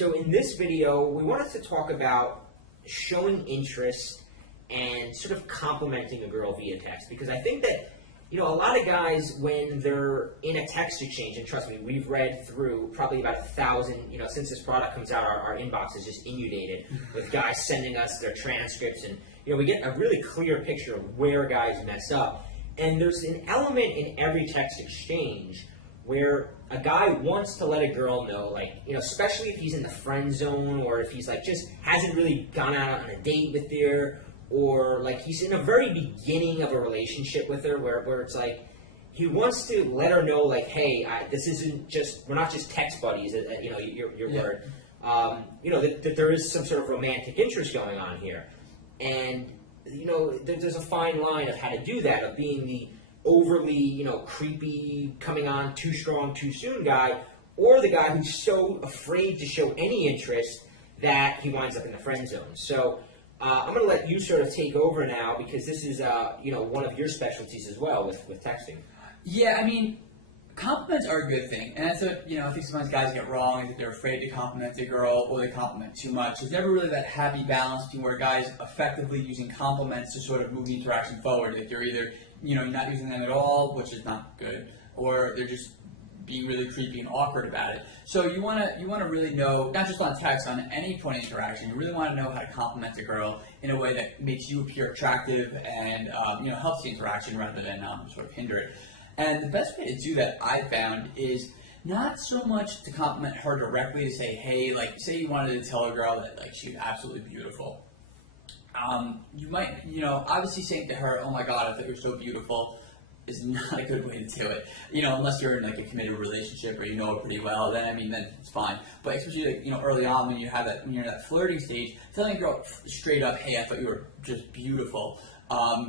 So in this video, we wanted to talk about showing interest and sort of complimenting a girl via text, because I think that, a lot of guys, when they're in a text exchange, and trust me, we've read through probably about 1,000, since this product comes out, our inbox is just inundated with guys sending us their transcripts, and, we get a really clear picture of where guys mess up. And there's an element in every text exchange where a guy wants to let a girl know, especially if he's in the friend zone, or if he's just hasn't really gone out on a date with her, or he's in a very beginning of a relationship with her, where it's he wants to let her know, hey, this isn't just, we're not just text buddies, your word, that there is some sort of romantic interest going on here. And, there's a fine line of how to do that, of being the overly, creepy, coming on too strong, too soon guy, or the guy who's so afraid to show any interest that he winds up in the friend zone. So I'm going to let you sort of take over now, because this is, one of your specialties as well with texting. Yeah, compliments are a good thing, and that's what, I think sometimes guys get wrong, is that they're afraid to compliment a girl, or they compliment too much. There's never really that happy balance between where guys effectively using compliments to sort of move the interaction forward. Like they're either, not using them at all, which is not good, or they're just being really creepy and awkward about it. So you want to really know, not just on text, on any point of interaction, you really want to know how to compliment a girl in a way that makes you appear attractive and helps the interaction rather than sort of hinder it. And the best way to do that, I found, is not so much to compliment her directly, to say, hey, say you wanted to tell a girl that she's absolutely beautiful. You might, obviously saying to her, oh my God, I thought you were so beautiful, is not a good way to do it. Unless you're in a committed relationship or you know her pretty well, then then it's fine. But especially early on, when you're in that flirting stage, telling a girl straight up, hey, I thought you were just beautiful,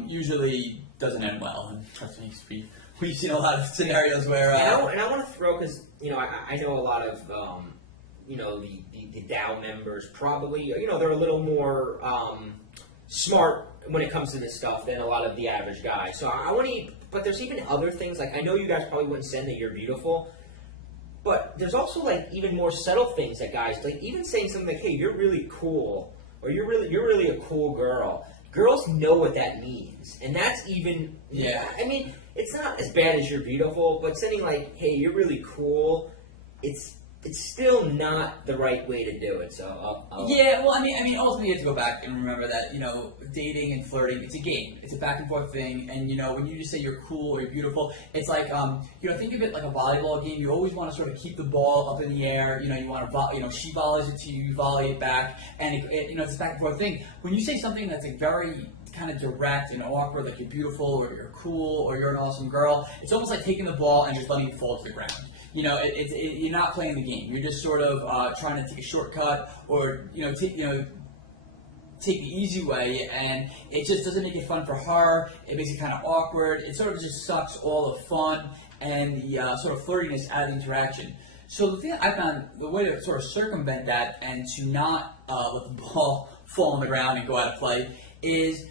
usually doesn't end well. And trust me, we've seen a lot of scenarios where and I want to throw, because I know a lot of the DAO members probably, they're a little more smart when it comes to this stuff than a lot of the average guy. So I want to, but there's even other things, I know you guys probably wouldn't send that you're beautiful, but there's also even more subtle things that guys, even saying something like, hey, you're really cool, or you're really a cool girl. Girls know what that means, and that's even, it's not as bad as you're beautiful, but sending hey, you're really cool, it's still not the right way to do it. So yeah, well, ultimately you have to go back and remember that dating and flirting, it's a game, it's a back and forth thing, and when you just say you're cool or you're beautiful, it's think of it like a volleyball game. You always want to sort of keep the ball up in the air. You want to she volleys it to you, you volley it back, and it's a back and forth thing. When you say something that's very kind of direct and awkward, like you're beautiful or you're cool or you're an awesome girl, it's almost like taking the ball and just letting it fall to the ground. You're not playing the game. You're just sort of trying to take a shortcut, or take the easy way, and it just doesn't make it fun for her. It makes it kind of awkward. It sort of just sucks all the fun and the sort of flirtiness out of the interaction. So the thing I found, the way to sort of circumvent that and to not let the ball fall on the ground and go out of play is,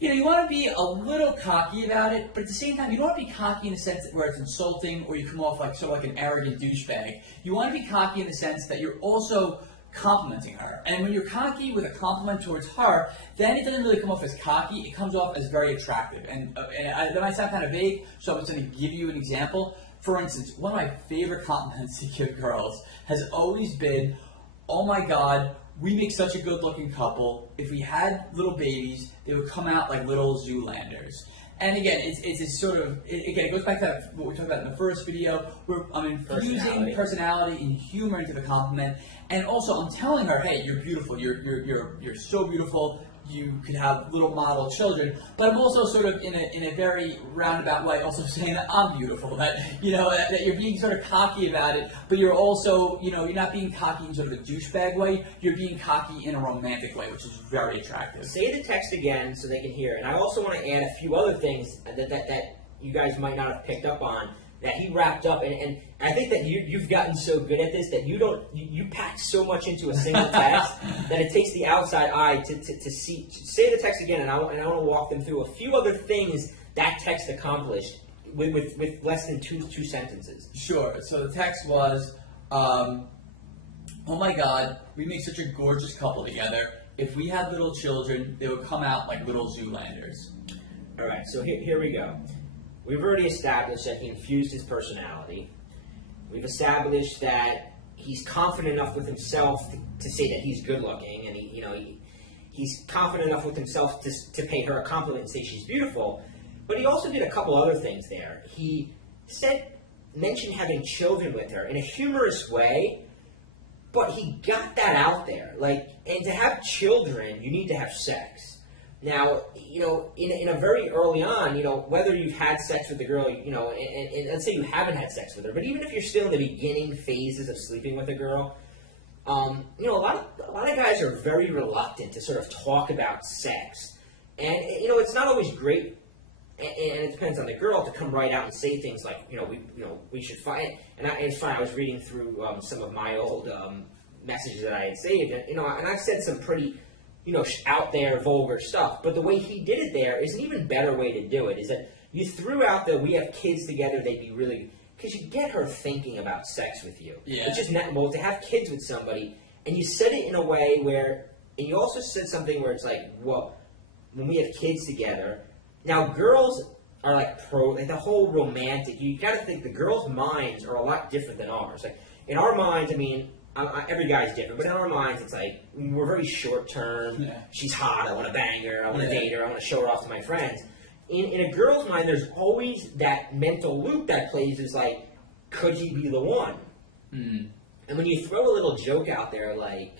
you want to be a little cocky about it, but at the same time, you don't want to be cocky in the sense where it's insulting or you come off sort of like an arrogant douchebag. You want to be cocky in the sense that you're also complimenting her. And when you're cocky with a compliment towards her, then it doesn't really come off as cocky. It comes off as very attractive. And that might sound kind of vague, so I'm just going to give you an example. For instance, one of my favorite compliments to give girls has always been, oh my God, we make such a good-looking couple. If we had little babies, they would come out like little Zoolanders. And again, it's a sort of, it goes back to what we talked about in the first video, where I'm infusing personality and humor into the compliment, and also I'm telling her, hey, you're beautiful, you're so beautiful, you could have little model children, but I'm also sort of in a very roundabout way also saying that I'm beautiful, that that you're being sort of cocky about it, but you're also you're not being cocky in sort of a douchebag way, you're being cocky in a romantic way, which is very attractive. Say the text again so they can hear, and I also want to add a few other things that you guys might not have picked up on that he wrapped up, and I think that you've gotten so good at this that you pack so much into a single text that it takes the outside eye to see. Say the text again, and I want to walk them through a few other things that text accomplished with less than two sentences. Sure. So the text was, oh my God, we make such a gorgeous couple together. If we had little children, they would come out like little Zoolanders. All right, so here we go. We've already established that he infused his personality. We've established that he's confident enough with himself to say that he's good looking, and he's confident enough with himself to pay her a compliment and say she's beautiful. But he also did a couple other things there. He mentioned having children with her in a humorous way, but he got that out there. And to have children, you need to have sex. Now, in a very early on, whether you've had sex with a girl, and let's say you haven't had sex with her, but even if you're still in the beginning phases of sleeping with a girl, a lot of guys are very reluctant to sort of talk about sex, and it's not always great, and it depends on the girl to come right out and say things like, we should fight. And it's funny, I was reading through some of my old messages that I had saved, and I've said some pretty out there, vulgar stuff. But the way he did it there is an even better way to do it. Is that you threw out the "we have kids together, they'd be really," because you get her thinking about sex with you. Yeah. It's just to have kids with somebody, and you said it in a way where, and you also said something where it's like, well, when we have kids together, now girls are like the whole romantic. You got to think the girls' minds are a lot different than ours. Like in our minds, I mean. Every guy's different, but in our minds, it's like we're very short term. Yeah. She's hot. I want to bang her. I want to date her. I want to show her off to my friends. In a girl's mind, there's always that mental loop that plays. Is like, could he be the one? Mm. And when you throw a little joke out there, like,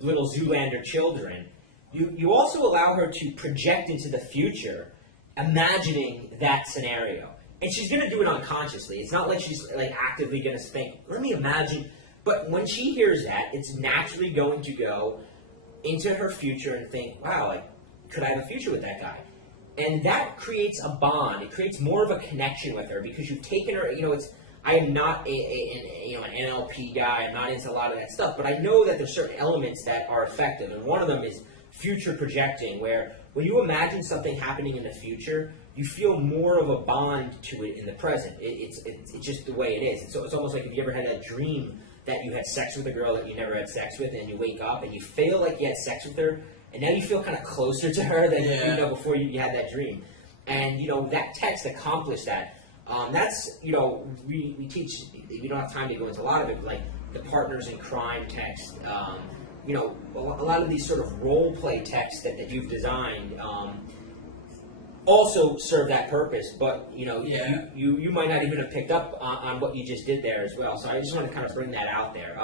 little Zoolander children, you also allow her to project into the future, imagining that scenario. And she's going to do it unconsciously. It's not like she's actively going to think, let me imagine. But when she hears that, it's naturally going to go into her future and think, wow, could I have a future with that guy? And that creates a bond. It creates more of a connection with her because you've taken her, I am not an NLP guy. I'm not into a lot of that stuff. But I know that there's certain elements that are effective. And one of them is future projecting, where when you imagine something happening in the future, you feel more of a bond to it in the present. It's just the way it is. And so it's almost like if you ever had a dream that you had sex with a girl that you never had sex with, and you wake up and you feel like you had sex with her, and now you feel kind of closer to her than before you had that dream. And that text accomplished that. That's we teach. We don't have time to go into a lot of it, but like the partners in crime text. A lot of these sort of role play texts that you've designed. Also serve that purpose, but you might not even have picked up on what you just did there as well. So I just want to kind of bring that out there.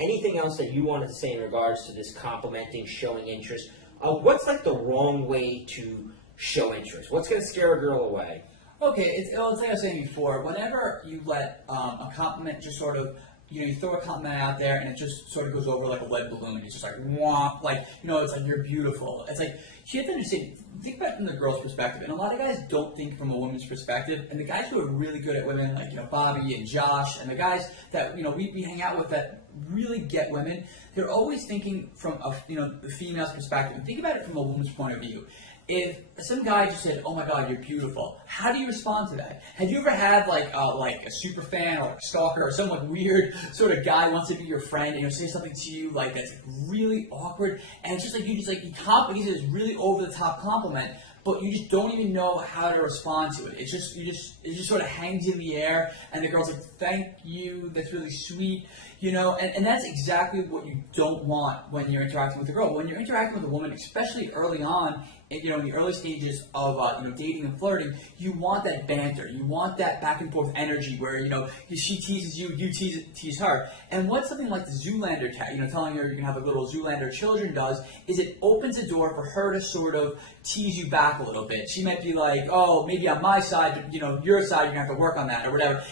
Anything else that you wanted to say in regards to this complimenting, showing interest? What's the wrong way to show interest? What's going to scare a girl away? Okay, it's like I was saying before. Whenever you let a compliment just sort of, you throw a compliment out there and it just sort of goes over like a lead balloon. It's just like, womp, it's like, you're beautiful. It's like, you have to understand, think about it from the girl's perspective. And a lot of guys don't think from a woman's perspective. And the guys who are really good at women, like, Bobby and Josh, and the guys that, we hang out with that really get women, they're always thinking from, the female's perspective. And think about it from a woman's point of view. If some guy just said, "Oh my God, you're beautiful," how do you respond to that? Have you ever had like a super fan or a stalker or some weird sort of guy wants to be your friend and say something to you that's really awkward, and it's just he says this really over the top compliment, but you just don't even know how to respond to it. It just sort of hangs in the air, and the girl's like, "Thank you, that's really sweet," and that's exactly what you don't want when you're interacting with a girl. When you're interacting with a woman, especially early on, in the early stages of dating and flirting, you want that banter. You want that back and forth energy where she teases you, you tease her. And what something like the Zoolander cat, telling her you can have a little Zoolander children does, is it opens a door for her to sort of tease you back a little bit. She might be like, "Oh, maybe on my side, but your side, you're gonna have to work on that," or whatever.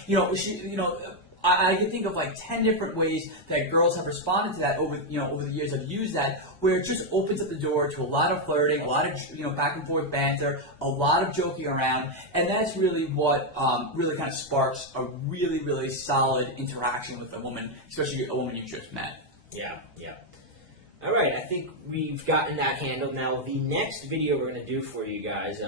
I can think of 10 different ways that girls have responded to that over the years. I've used that, where it just opens up the door to a lot of flirting, a lot of back and forth banter, a lot of joking around, and that's really what really kind of sparks a really, really solid interaction with a woman, especially a woman you just met. Yeah. All right, I think we've gotten that handled. Now, the next video we're going to do for you guys,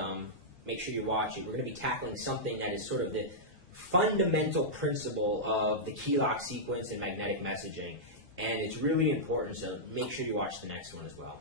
make sure you watch it. We're going to be tackling something that is sort of the fundamental principle of the key lock sequence and magnetic messaging, and it's really important, so make sure you watch the next one as well.